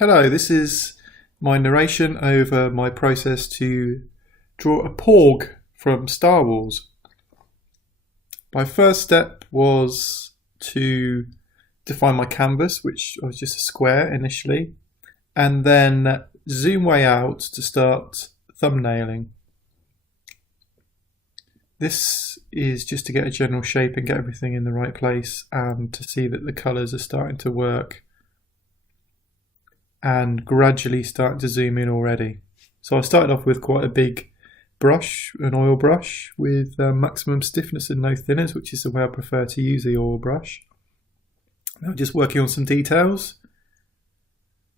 Hello, this is my narration over my process to draw a Porg from Star Wars. My first step was to define my canvas, which was just a square initially, and then zoom way out to start thumbnailing. This is just to get a general shape and get everything in the right place and to see that the colours are starting to work and gradually starting to zoom in already. So I started off with quite a big brush, an oil brush with maximum stiffness and no thinners, which is the way I prefer to use the oil brush. Now just working on some details,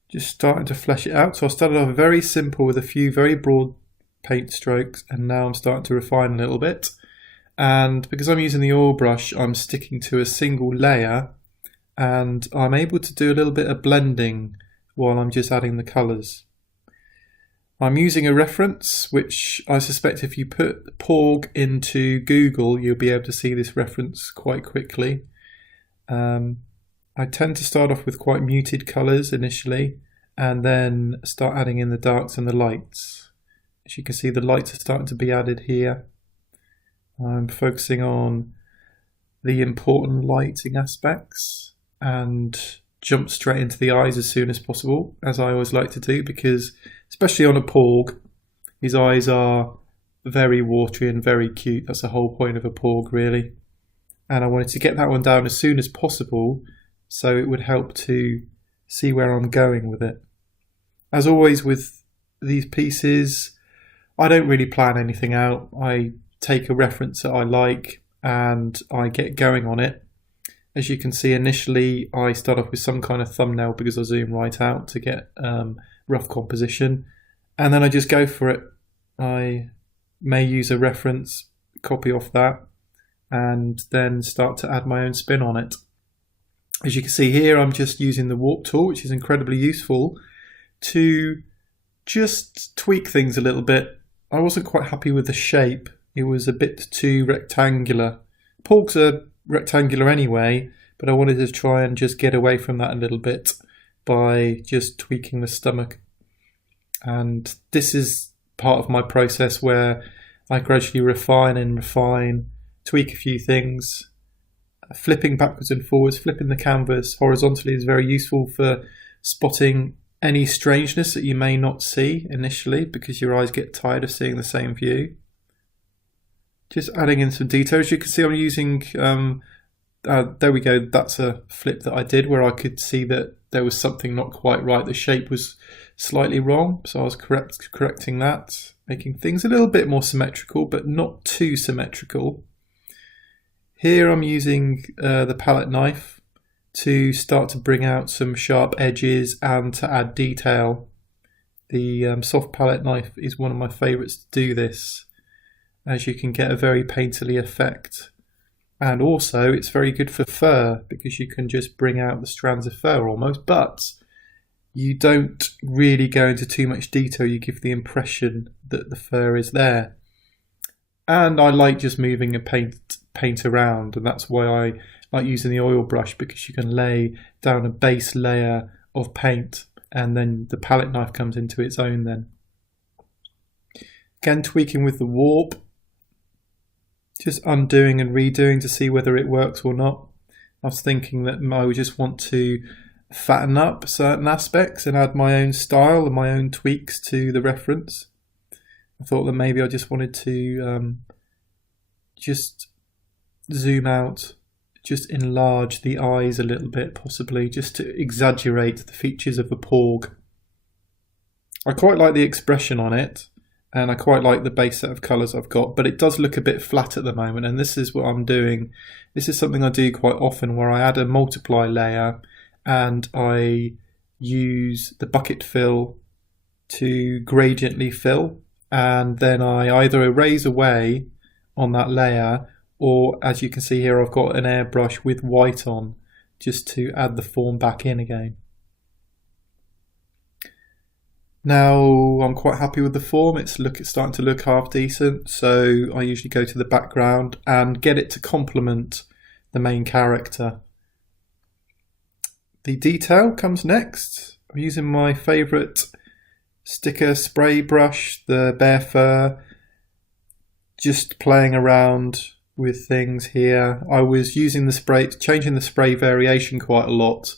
just starting to flesh it out. So I started off very simple with a few very broad paint strokes, and now I'm starting to refine a little bit. And because I'm using the oil brush, I'm sticking to a single layer, and I'm able to do a little bit of blending while I'm just adding the colours. I'm using a reference, which I suspect if you put Porg into Google, you'll be able to see this reference quite quickly. I tend to start off with quite muted colours initially, and then start adding in the darks and the lights. As you can see, the lights are starting to be added here. I'm focusing on the important lighting aspects and jump straight into the eyes as soon as possible, as I always like to do, because especially on a Porg, his eyes are very watery and very cute. That's the whole point of a Porg, really. And I wanted to get that one down as soon as possible so it would help to see where I'm going with it. As always with these pieces, I don't really plan anything out. I take a reference that I like and I get going on it. As you can see, initially I start off with some kind of thumbnail because I zoom right out to get rough composition, and then I just go for it. I may use a reference, copy off that, and then start to add my own spin on it. As you can see here, I'm just using the warp tool, which is incredibly useful to just tweak things a little bit. I wasn't quite happy with the shape. It was a bit too rectangular. Porgs are rectangular anyway, but I wanted to try and just get away from that a little bit by just tweaking the stomach. And this is part of my process where I gradually refine, tweak a few things. Flipping backwards and forwards, flipping the canvas horizontally is very useful for spotting any strangeness that you may not see initially because your eyes get tired of seeing the same view. Just adding in some details. You can see I'm using, there we go, that's a flip that I did where I could see that there was something not quite right. The shape was slightly wrong, so I was correcting that, making things a little bit more symmetrical, but not too symmetrical. Here I'm using the palette knife to start to bring out some sharp edges and to add detail. The soft palette knife is one of my favourites to do this, as you can get a very painterly effect. And also it's very good for fur because you can just bring out the strands of fur almost, but you don't really go into too much detail. You give the impression that the fur is there. And I like just moving a paint around, and that's why I like using the oil brush, because you can lay down a base layer of paint and then the palette knife comes into its own then. Again, tweaking with the warp, just undoing and redoing to see whether it works or not. I was thinking that I would just want to fatten up certain aspects and add my own style and my own tweaks to the reference. I thought that maybe I just wanted to just zoom out, just enlarge the eyes a little bit, possibly, just to exaggerate the features of a Porg. I quite like the expression on it, and I quite like the base set of colours I've got, but it does look a bit flat at the moment, and this is what I'm doing. This is something I do quite often, where I add a multiply layer and I use the bucket fill to gradiently fill, and then I either erase away on that layer, or as you can see here, I've got an airbrush with white on just to add the form back in again. Now I'm quite happy with the form. It's starting to look half decent, so I usually go to the background and get it to complement the main character. The detail comes next. I'm using my favourite sticker spray brush, the Bear Fur, just playing around with things here. I was using the spray, changing the spray variation quite a lot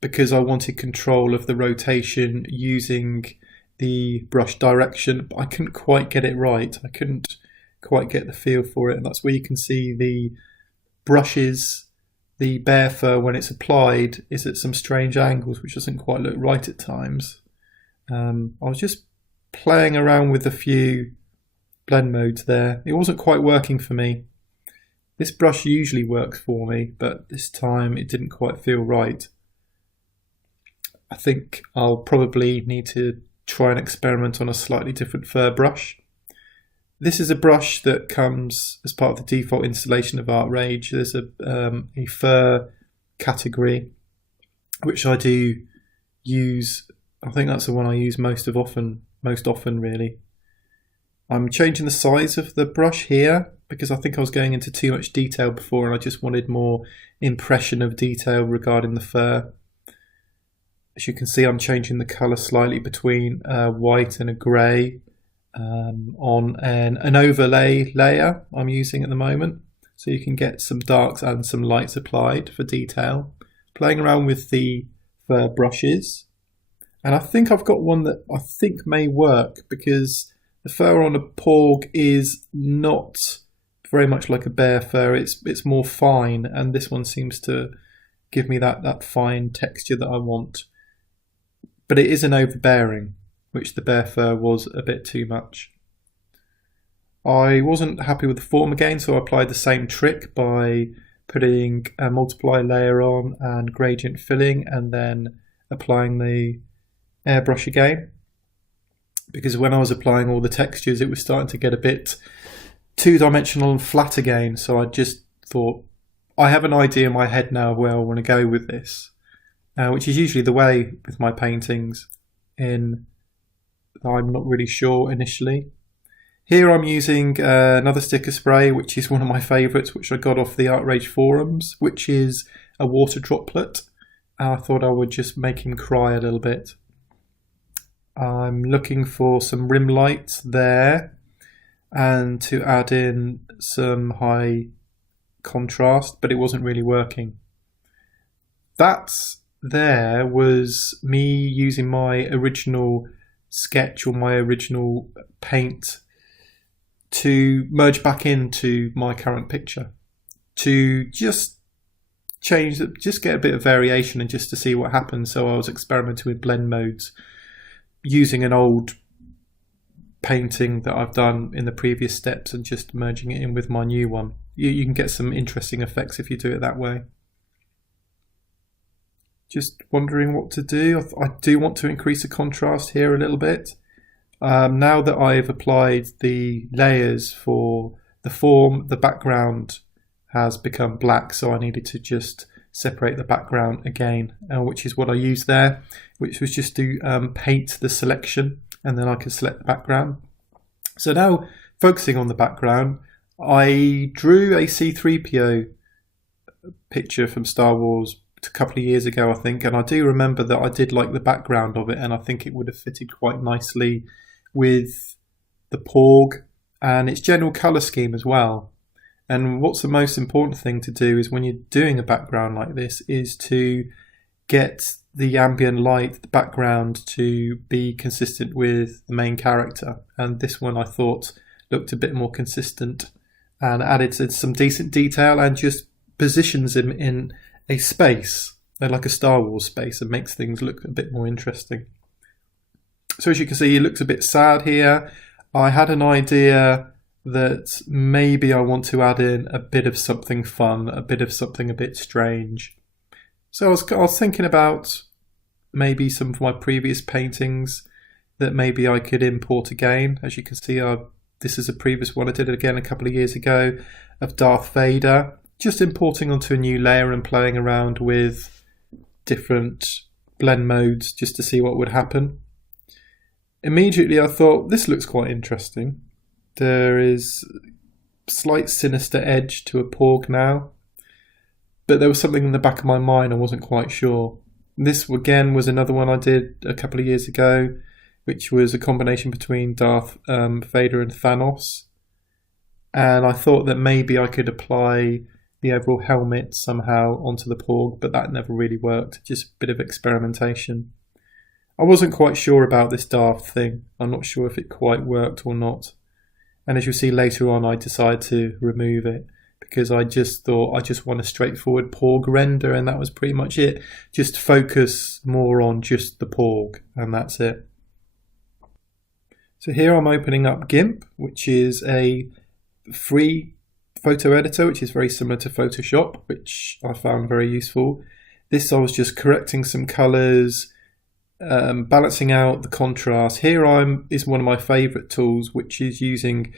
because I wanted control of the rotation using the brush direction, but I couldn't quite get it right. I couldn't quite get the feel for it, and that's where you can see the brushes, the Bear Fur when it's applied is at some strange angles which doesn't quite look right at times. I was just playing around with a few blend modes there. It wasn't quite working for me. This brush usually works for me, but this time it didn't quite feel right. I think I'll probably need to try and experiment on a slightly different fur brush. This is a brush that comes as part of the default installation of ArtRage. There's a fur category, which I do use. I think that's the one I use most often really. I'm changing the size of the brush here because I think I was going into too much detail before and I just wanted more impression of detail regarding the fur. As you can see, I'm changing the colour slightly between white and a grey on an overlay layer I'm using at the moment. So you can get some darks and some lights applied for detail. Playing around with the fur brushes. And I think I've got one that I think may work because the fur on a Porg is not very much like a Bear Fur. It's more fine, and this one seems to give me that fine texture that I want. But it is an overbearing, which the Bear Fur was a bit too much. I wasn't happy with the form again, so I applied the same trick by putting a multiply layer on and gradient filling, and then applying the airbrush again. Because when I was applying all the textures, it was starting to get a bit two-dimensional and flat again. So I just thought, I have an idea in my head now where I want to go with this, which is usually the way with my paintings. I'm not really sure initially. Here I'm using another sticker spray, which is one of my favourites, which I got off the ArtRage forums, which is a water droplet. And I thought I would just make him cry a little bit. I'm looking for some rim lights there and to add in some high contrast, but it wasn't really working. That there was me using my original sketch or my original paint to merge back into my current picture, to just change, just get a bit of variation and just to see what happens. So I was experimenting with blend modes, using an old painting that I've done in the previous steps and just merging it in with my new one. You can get some interesting effects if you do it that way. Just wondering what to do. I do want to increase the contrast here a little bit. Now that I've applied the layers for the form, the background has become black, so I needed to just separate the background again, which is what I used there, which was just to paint the selection, and then I can select the background. So now, focusing on the background, I drew a C-3PO picture from Star Wars a couple of years ago, I think, and I do remember that I did like the background of it, and I think it would have fitted quite nicely with the Porg and its general colour scheme as well. And what's the most important thing to do is when you're doing a background like this is to get the ambient light, the background, to be consistent with the main character. And this one I thought looked a bit more consistent and added some decent detail and just positions him in a space, like a Star Wars space, and makes things look a bit more interesting. So as you can see, he looks a bit sad here. I had an idea that maybe I want to add in a bit of something fun, a bit of something a bit strange. So I was thinking about maybe some of my previous paintings that maybe I could import again. As you can see, this is a previous one. I did it again a couple of years ago of Darth Vader. Just importing onto a new layer and playing around with different blend modes just to see what would happen. Immediately I thought, this looks quite interesting. There is a slight sinister edge to a Porg now, but there was something in the back of my mind I wasn't quite sure. This again was another one I did a couple of years ago, which was a combination between Darth Vader and Thanos. And I thought that maybe I could apply the overall helmet somehow onto the Porg, but that never really worked. Just a bit of experimentation. I wasn't quite sure about this Darth thing. I'm not sure if it quite worked or not. And as you'll see later on, I decided to remove it because I just thought I just want a straightforward Porg render, and that was pretty much it. Just focus more on just the Porg, and that's it. So here I'm opening up GIMP, which is a free photo editor, which is very similar to Photoshop, which I found very useful. This I was just correcting some colors, balancing out the contrast. Here is one of my favorite tools, which is using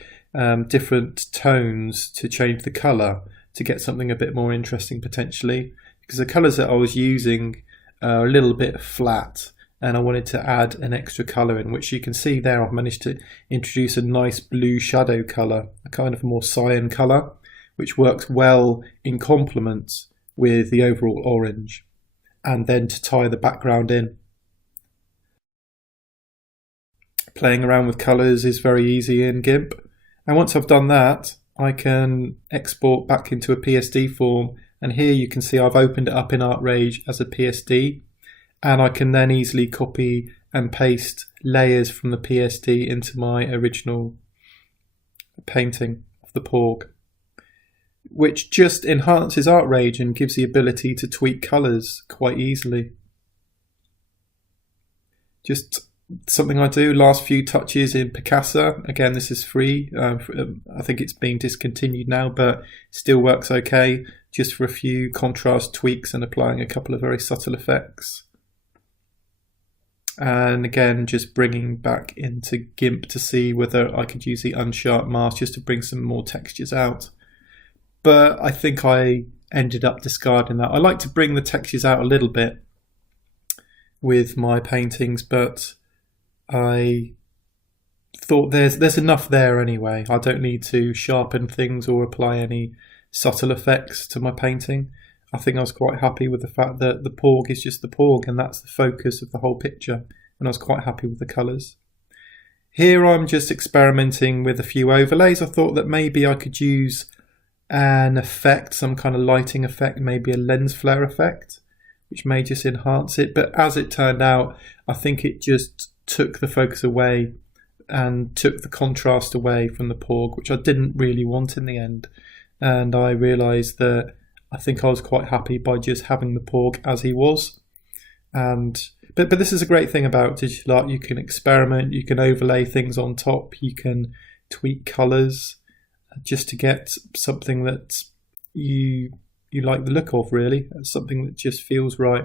different tones to change the color to get something a bit more interesting potentially, because the colors that I was using are a little bit flat and I wanted to add an extra color in, which you can see there I've managed to introduce a nice blue shadow color, a kind of more cyan color, which works well in complement with the overall orange, and then to tie the background in. Playing around with colors is very easy in GIMP, and once I've done that I can export back into a PSD form, and here you can see I've opened it up in ArtRage as a PSD, and I can then easily copy and paste layers from the PSD into my original painting of the Porg, which just enhances ArtRage and gives the ability to tweak colours quite easily. Just something I do, last few touches in Picasa. Again, this is free. I think it's been discontinued now, but still works okay, just for a few contrast tweaks and applying a couple of very subtle effects. And again, just bringing back into GIMP to see whether I could use the unsharp mask just to bring some more textures out. But I think I ended up discarding that. I like to bring the textures out a little bit with my paintings, but I thought there's enough there anyway. I don't need to sharpen things or apply any subtle effects to my painting. I think I was quite happy with the fact that the Porg is just the Porg, and that's the focus of the whole picture, and I was quite happy with the colours. Here I'm just experimenting with a few overlays. I thought that maybe I could use an effect, some kind of lighting effect, maybe a lens flare effect, which may just enhance it, but as it turned out, I think it just took the focus away and took the contrast away from the Porg, which I didn't really want in the end. And I realised that I think I was quite happy by just having the Porg as he was. But this is a great thing about digital art. You can experiment, you can overlay things on top, you can tweak colours just to get something that you like the look of, really. Something that just feels right.